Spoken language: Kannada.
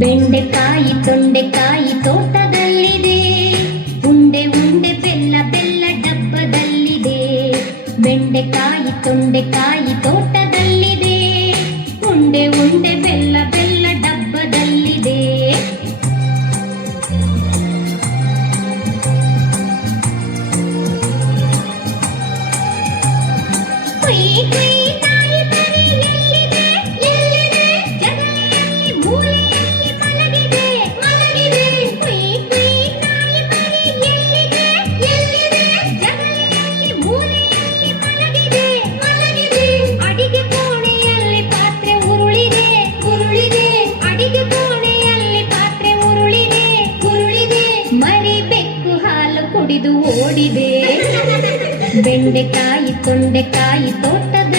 ಬೆಂಡೆಕಾಯಿ ತೊಂಡೆಕಾಯಿ ತೋಟದಲ್ಲಿದೆ, ಉಂಡೆ ಉಂಡೆ ಬೆಲ್ಲ ಬೆಲ್ಲ ಡಬ್ಬದಲ್ಲಿದೆ. ಬೆಂಡೆಕಾಯಿ ತೊಂಡೆಕಾಯಿ ತೋಟದಲ್ಲಿದೆ, ಉಂಡೆ ಉಂಡೆ ಬೆಲ್ಲ ಬೆಲ್ಲ ಡಬ್ಬದಲ್ಲಿದೆ. ಹುಯ್ ಹುಯ್ ನಾಯಿ ಮರಿ ಎಲ್ಲಿದೆ ಎಲ್ಲಿದೆ, ಜಗಲಿಯಲ್ಲಿ ಮೂಲೆಯಲ್ಲಿ ಮಲಗಿದೆ ಮಲಗಿದೆ. ಹುಯ್ ಹುಯ್ ನಾಯಿ ಮರಿ ಎಲ್ಲಿದೆ ಎಲ್ಲಿದೆ, ಜಗಲಿಯಲ್ಲಿ ಮೂಲೆಯಲ್ಲಿ ಮಲಗಿದೆ ಮಲಗಿದೆ. ಅಡಿಗೆ ಕೋಣೆಯಲ್ಲಿ ಪಾತ್ರೆ ಉರುಳಿದೆ ಉರುಳಿದೆ, ಅಡಿಗೆ ಕೋಣೆಯಲ್ಲಿ ಪಾತ್ರೆ ಉರುಳಿದೆ ಉರುಳಿದೆ. ಮರಿ ಬೆಕ್ಕು ಹಾಲು ಕುಡಿದು ಓಡಿದೆ. ಬೆಂಡೆಕಾಯಿ ತೊಂಡೆಕಾಯಿ ತೋಟದ